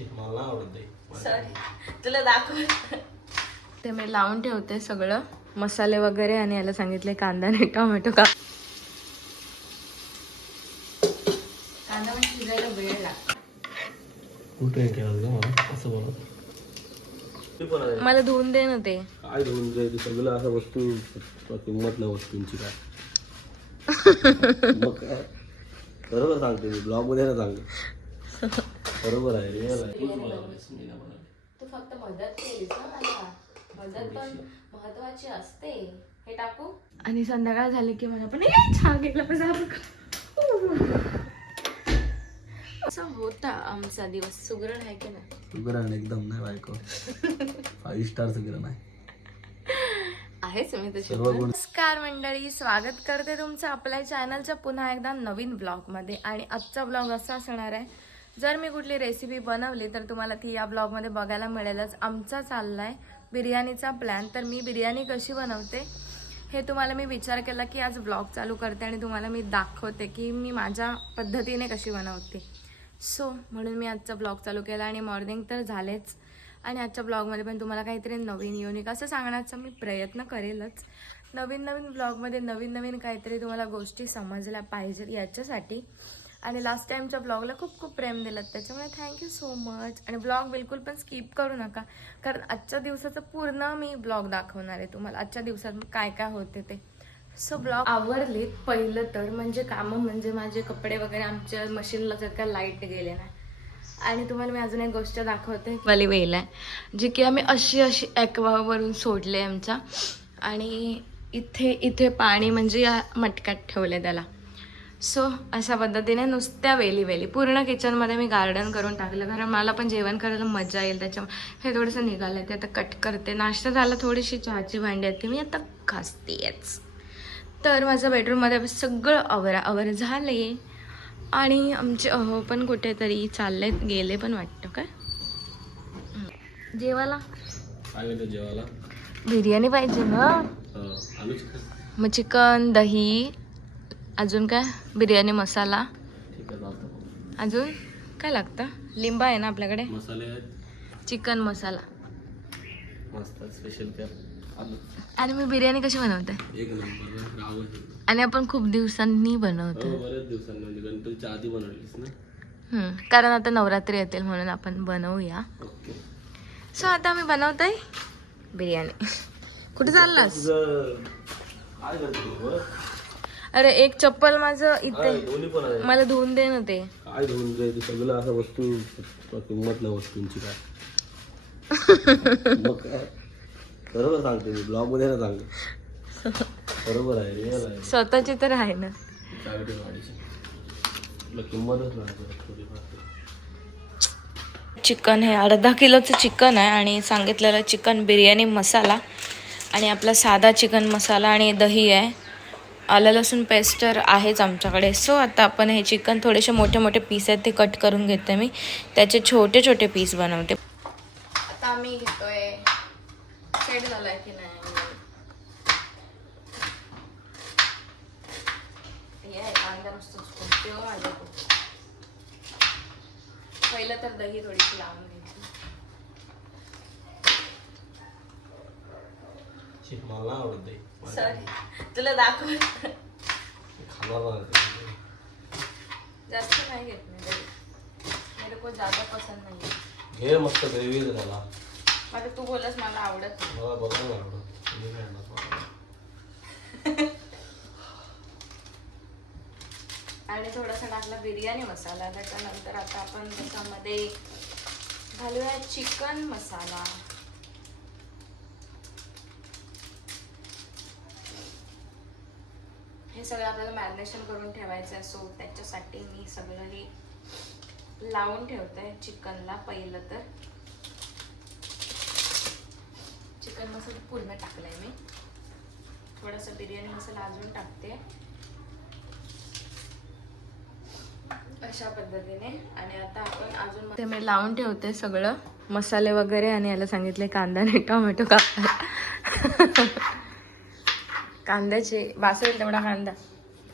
मला नाही आवडत ते सॉरी तुला दाखव. ते मी लावून ठेवते सगळं मसाले वगैरे आणि याला सांगितले कांदा आणि टोमॅटो का कांदा पण शिजायला वेळ लागतो. कुठे खेळत का मला? धुवून दे ना ते. काय घेऊन जाईल सगळं असं वस्तू किंमत नाही वस्तूंची काय? बरोबर सांगते मी ब्लॉगमध्ये ना सांगते. बरोबर आहे रिअल आहे. तूच बनवलीस, मी नाही बनवली. तू फक्त मदत केलीस ना मला. मदत पण महत्वाची असते. हे टाकू? आणि संध्याकाळ झाली की मला पण "ए, छान केलं पण जा बघ." असा होता आमचा दिवस. सुगरण आहे की नाही? सुगरण एकदम नाही बायको. फाईव्ह स्टार सुगरण आहे. आहेच मी तशी. सर्व गुण नमस्कार मंडळी. स्वागत करते तुमचं आपल्या चॅनलच्या पुन्हा एकदा नवीन ब्लॉगमध्ये आणि आजचा ब्लॉग असा असणार आहे जर मी कुठली रेसिपी बनवली तर तुम्हाला ती या ब्लॉगमध्ये बघायला मिळेलच. आमचा चालला आहे बिर्याणीचा प्लॅन तर मी बिर्याणी कशी बनवते हे तुम्हाला मी विचार केला की आज ब्लॉग चालू करते आणि तुम्हाला मी दाखवते की मी माझ्या पद्धतीने कशी बनवते. सो म्हणून मी आजचा ब्लॉग चालू केला आणि मॉर्निंग तर झालेच. आणि आजच्या ब्लॉगमध्ये पण तुम्हाला काहीतरी नवीन युनिक असं सांगण्याचा मी प्रयत्न करेलच. नवीन नवीन ब्लॉगमध्ये नवीन नवीन काहीतरी तुम्हाला गोष्टी समजल्या पाहिजेत याच्यासाठी. आणि लास्ट टाईमच्या ब्लॉगला खूप खूप प्रेम दिलं. त्याच्यामुळे थँक्यू सो मच आणि ब्लॉग बिलकुल पण स्किप करू नका. कारण आजच्या दिवसाचं पूर्ण मी ब्लॉग दाखवणार आहे तुम्हाला. आजच्या दिवसात काय काय होते ते. सो ब्लॉग आवरलीत पहिलं तर म्हणजे कामं म्हणजे माझे कपडे वगैरे आमच्या मशीनला जर का लाइट गेले नाही आणि तुम्हाला मी अजून एक गोष्ट दाखवते. वाली वेल आहे. जी की आम्ही अशी अशी ॲक्वावरून सोडले आमच्या. आणि इथे इथे पाणी म्हणजे या मटक्यात ठेवले त्याला. सो अशा पद्धतीने नुसत्या वेली वेली. पूर्ण किचनमध्ये मी गार्डन करून टाकलं. कारण मला पण जेवण करायला मजा येईल. त्याच्यामुळे हे थोडंसं निघालं ते आता कट करते. नाश्ता झाला थोडीशी चहाची भांडी आहेत ती मी आता घासतेच तर माझं बेडरूममध्ये सगळं आवरा आवर झाले आणि आमचे अहो पण कुठेतरी चालले गेले पण वाटतं काय. जेवायला? जेवायला? बिर्याणी पाहिजे ना? हो, मग चिकन दही अजून काय? बिर्याणी मसाला? आहे अजून? काय लागतं? लिंबा आहे ना आपल्याकडे? चिकन मसाला. मस्त स्पेशल आणि मी बिर्याणी कशी बनवते? एक नंबर राव आहे. आणि आपण खूप दिवसांनी बनवतो. हो बऱ्याच दिवसांनी म्हणजे गणपतीच्या आधी बनवलीस ना? हं, कारण आता नवरात्री येतील म्हणून आपण बनवूया. सो आता आम्ही बनवतोय बिर्याणी. कुठे चाललास? काय करते? अरे एक चप्पल माझं इथे. दोन्ही पण आहे? मला धुवून दे ना ते. काय घेऊन जाईल सगळं असं वस्तू किंमत नाही वस्तूंची काय. मग काय? बरोबर सांगते मी ब्लॉगमध्ये ना सांगते. बरोबर आहे रिअल आहे. स्वतःची तर आहे ना. काय ते वाढीची तुला किंमतच नाही थोडीफार चिकन हे अर्धा किलोचं चिकन आहे आणि सांगितलेलं चिकन बिर्याणी मसाला आणि आपला साधा चिकन मसाला आणि दही आहे. आलं लसूण पेस्ट तर आहेच आमच्याकडे. सो आता आपण हे चिकन थोडेसे मोठे मोठे पीस आहेत ते कट करून घेते मी. त्याचे छोटे छोटे पीस बनवते. आता आम्ही घेतोय. सेट झालाय की नाही? कांदा नुसतं पहिलं तर दही थोडीशी लावून शी, मला आवडत सॉरी तुला दाखव. खाणार नाही. जास्त नाही घेत मी मेरे को ज्यादा पसंद नाही घे मस्त ग्रेव्ही त्याला. मला तू बोलस मला आवडत नाही. मला बघा नाही आवडत. मी नाही आणत मला. आणि थोडासा टाकला बिर्याणी मसाला त्याच्यानंतर आता आपण त्याच्यामध्ये घालूया चिकन मसाला. सगळं आपल्याला मॅरिनेशन करून ठेवायचं आहे. सो त्याच्यासाठी मी सगळं हे लावून ठेवते चिकनला पहिलं तर. चिकन मसाला पूर्ण टाकलाय मी. थोडासा बिर्याणी मसाला अजून टाकते. अशा पद्धतीने. आणि आता आपण अजून ते मी लावून ठेवते सगळं. मसाले वगैरे आणि याला सांगितले कांदा नाही टोमॅटो कापायला. कांद्याचे वासेल तेवढा कांदा.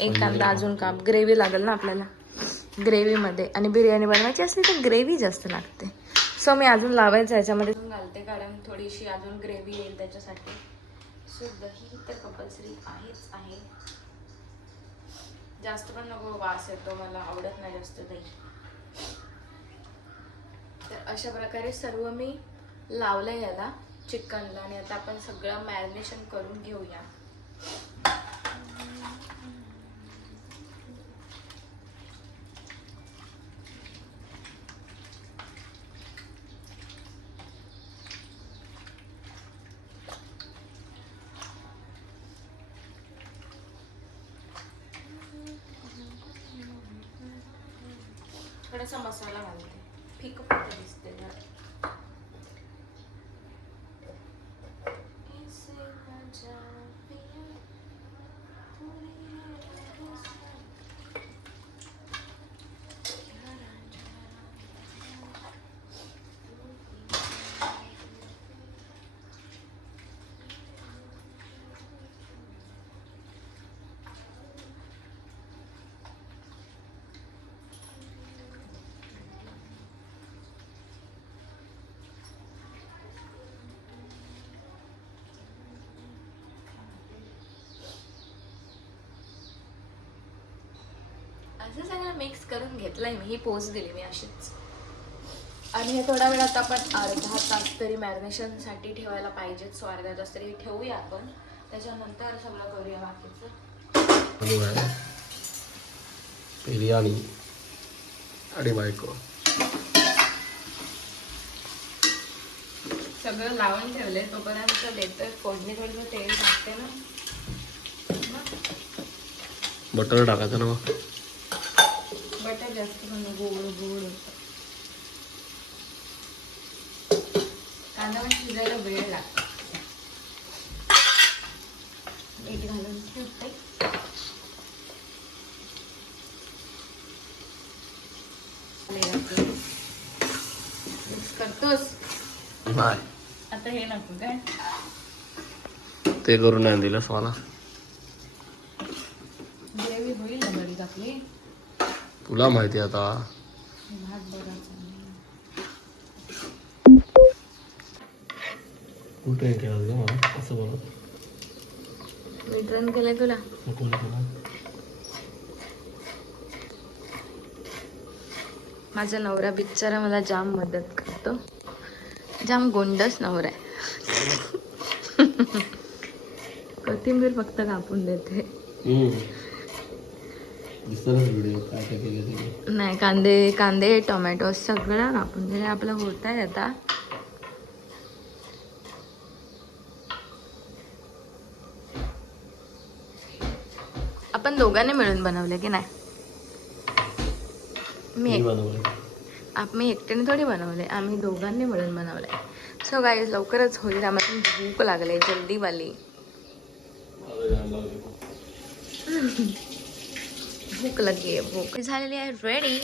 एक कांदा अजून काप. ग्रेव्ही लागेल ना आपल्याला. ग्रेव्हीमध्ये. आणि बिर्याणी बनवायची असली तर ग्रेव्ही जास्त लागते. सो मी अजून लावायचं याच्यामध्ये. घालते कारण थोडीशी अजून ग्रेव्ही येईल त्याच्यासाठी. सो दही तर कंपल्सरी आहेच आहे. जास्त पण नको वास येतो मला. आवडत नाही जास्त दही. तर अशा प्रकारे सर्व मी लावलंय याला चिकनला. आणि आता आपण सगळं मॅरिनेशन करून घेऊया. थोडासा मसाला घालते फिकं फिकं दिसते जरा. ऐसे मजा पिया, थोड़ी है असं सगळं मिक्स करून घेतलंय मी. ही पोच दिली मी अशीच. आणि हे थोडा वेळ आता आपण अर्धा तास तरी मॅरिनेशनसाठी ठेवायला पाहिजेत. सो अर्धा तास तरी ठेवूया आपण. त्याच्यानंतर सगळं करूया बाकीचं. बिर्याणी आणि बायको. सगळं लावून ठेवलंय. तोपर्यंत देतोय फोडणी थोडंसं तेल टाकते ना. बटर टाकायचं ना मग? बटर जास्त पण गोड गोड कांदा पण शिजायला वेळ लागतो. मीठ घालून ठेवते. करतोस? नाही. आता हे नको काय? ते करून नाही दिलंस मला ग्रेव्ही होईल ना बरी आपली तुला माहिती आता. केलं असं बोलत? मी ट्रेन केलंय तुला. माझा नवरा बिचारा मला जाम मदत करतो. जाम गोंडस नवरा आहे. कोथिंबीर फक्त कापून देते. व्हिडिओ काय काय केलं ते? नाही कांदे कांदे टोमॅटो सगळं कापून दिले आपलं होत आहे आता. आपण दोघांनी मिळून बनवले की नाही? मी एक आप मी एकट्याने थोडी बनवले आम्ही दोघांनी मिळून बनवले. सो गाईज लवकरच होईल आम्हाला भूक लागले जल्दीवाली. भूक लगी आहे भूक. झालेली आहे रेडी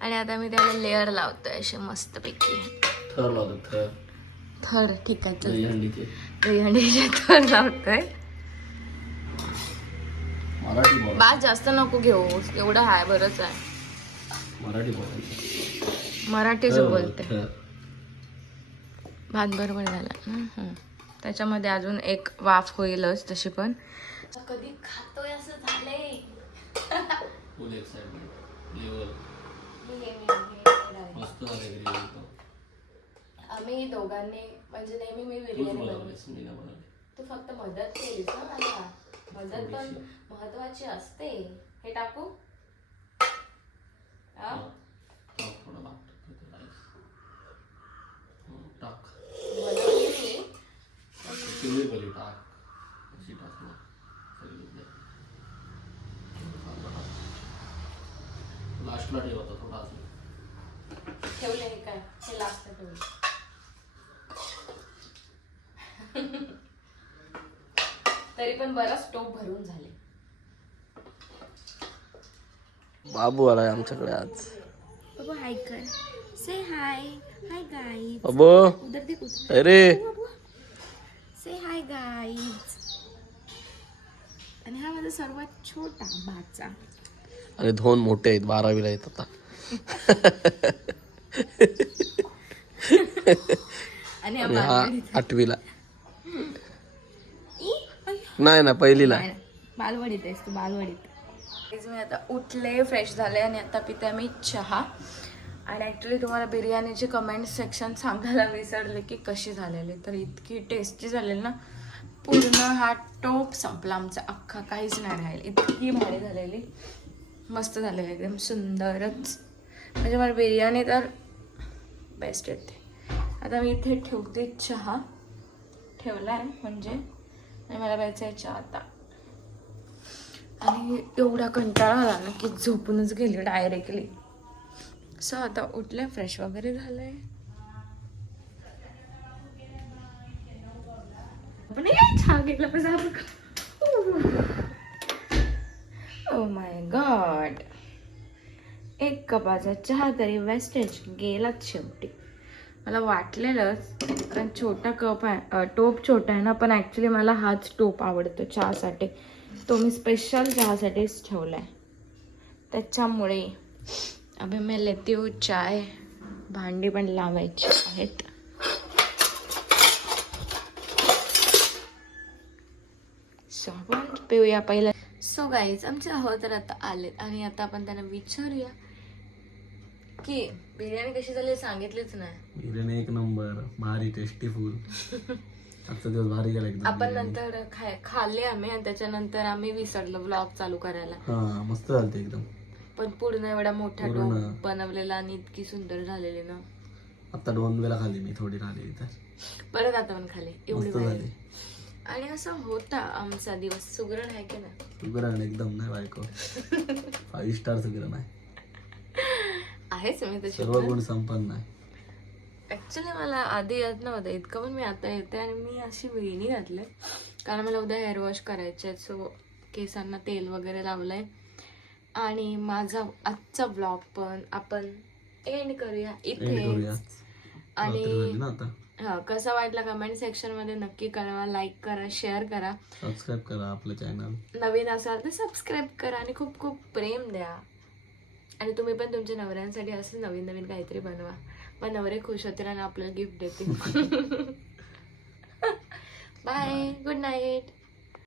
आणि आता मी त्याला लेअर लावतोय असे मस्तपैकी. थर लावतो थर. थर ठीक आहे दहीहंडीचे थर लावतोय. मराठी बोला बास जास्त नको घेऊ एवढं हाय बरंच आहे. मराठी मराठीच बोलते. भात बरोबर झाला. त्याच्यामध्ये अजून एक वाफ होईलच तशी पण. कधी खातोय असं झालंय. फुल एक्साइटमेंट लेवल मस्त झाले ग्रेव्ही पण आम्ही दोघांनी म्हणजे नेहमी मी तूच बिर्याणी बनवलीस मी नाही बनवली तू फक्त मदत केलीस ना मला मदत पण महत्वाची असते. हे टाकू? हा? हा. टाक थोडं भात टाक तिथे rice. हं, टाक. बनवली मी. चिवळी पली टाक अशी टाक ना सगळी दे. कांदा टाक. लास्टला ठेव आता थोडा ठेवले हे काय? हे ठेवले. तरी पण बराच टोप भरून झाले. बाबू आलाय आमच्याकडे आज. बाबू हाय कर. से हाय हाय गाई बाबू. उधर देख उधर अरे. से हाय गाईज आणि हा माझा सर्वात छोटा भाचा आणि दोन मोठे आहेत बारावीला आहेत आता. आणि हा. आठवीला. नाही ना पहिलीला. बालवडीत आहेस तू बालवडीत. मी आता उठले फ्रेश झाले आणि आता पिते मी चहा. आणि ॲक्च्युली तुम्हाला बिर्याणीचे कमेंट सेक्शन सांगायला विसरले की कशी झालेली. तर इतकी टेस्टी झालेली ना. पूर्ण हा टोप संपला आमचा. अख्खा काहीच नाही राहील. इतकी भारी झालेली. मस्त झालेली एकदम सुंदरच. म्हणजे मला बिर्याणी तर बेस्ट येते. आता मी इथे ठेवते चहा. ठेवला आहे म्हणजे आणि मला प्यायचा आहे चहा आता. आणि एवढा कंटाळा आला ना की झोपूनच गेली डायरेक्टली सो आता उठले फ्रेश वगैरे झालंय. पण हे चहा घेतला ओ माय गॉड एक कपाचा चहा तरी वेस्टेज गेलाच शेवटी. मला वाटलेलंच कारण छोटा कप आहे टोप छोटा आहे ना पण ॲक्च्युली मला हाच टोप आवडतो चहासाठी. तो मी स्पेशल चहासाठीच ठेवला आहे त्याच्यामुळे अभि मी लेती चाय. भांडी पण लावायची आहेत. सो आपण पिऊया पहिलं. सो गाईज आमचे हो तर आता आलेत. आणि आता आपण त्यांना विचारूया की बिर्याणी कशी झाली सांगितलीच नाही. बिर्याणी एक नंबर. भारी टेस्टी फुल आजचा दिवस भारी गेला एकदम आपण नंतर खाय खाल्ले आम्ही आणि त्याच्यानंतर आम्ही विसरलो ब्लॉग चालू करायला. हा मस्त झालते एकदम. पण पूर्ण एवढा मोठा पूर्ण. डोम बनवलेला आणि इतकी सुंदर झालेली ना. आता दोन वेळा खाली मी थोडी राहिली तर परत आता पण खाली एवढी मस्त भारी. झाली. आणि असं होता आमचा दिवस. सुगरण आहे की नाही? सुगरण एकदम नाही बायको. फाईव्ह स्टार सुगरण आहे. आहेच मी तशी. सर्व गुण संपन्न आहे. ऍक्च्युली मला आधी येत नव्हतं. इतकं पण मी आता येते आणि मी अशी वेणी घातले. कारण मला उद्या हेअर वॉश करायचे सो केसांना तेल वगैरे लावलंय. आणि माझा आजचा ब्लॉग पण आपण एंड करूया. इथे करूया. रात्री झाली आणि ना आता. कसा वाटला कमेंट सेक्शनमध्ये नक्की कळवा लाईक करा शेअर करा. सबस्क्राईब करा आपलं चॅनल नवीन असाल तर सबस्क्राईब करा आणि खूप खूप प्रेम द्या. आणि तुम्ही पण तुमच्या नवऱ्यांसाठी असं नवीन नवीन काहीतरी बनवा. मग नवरे खुश होतील आणि आपल्याला गिफ्ट देतील. Bye good night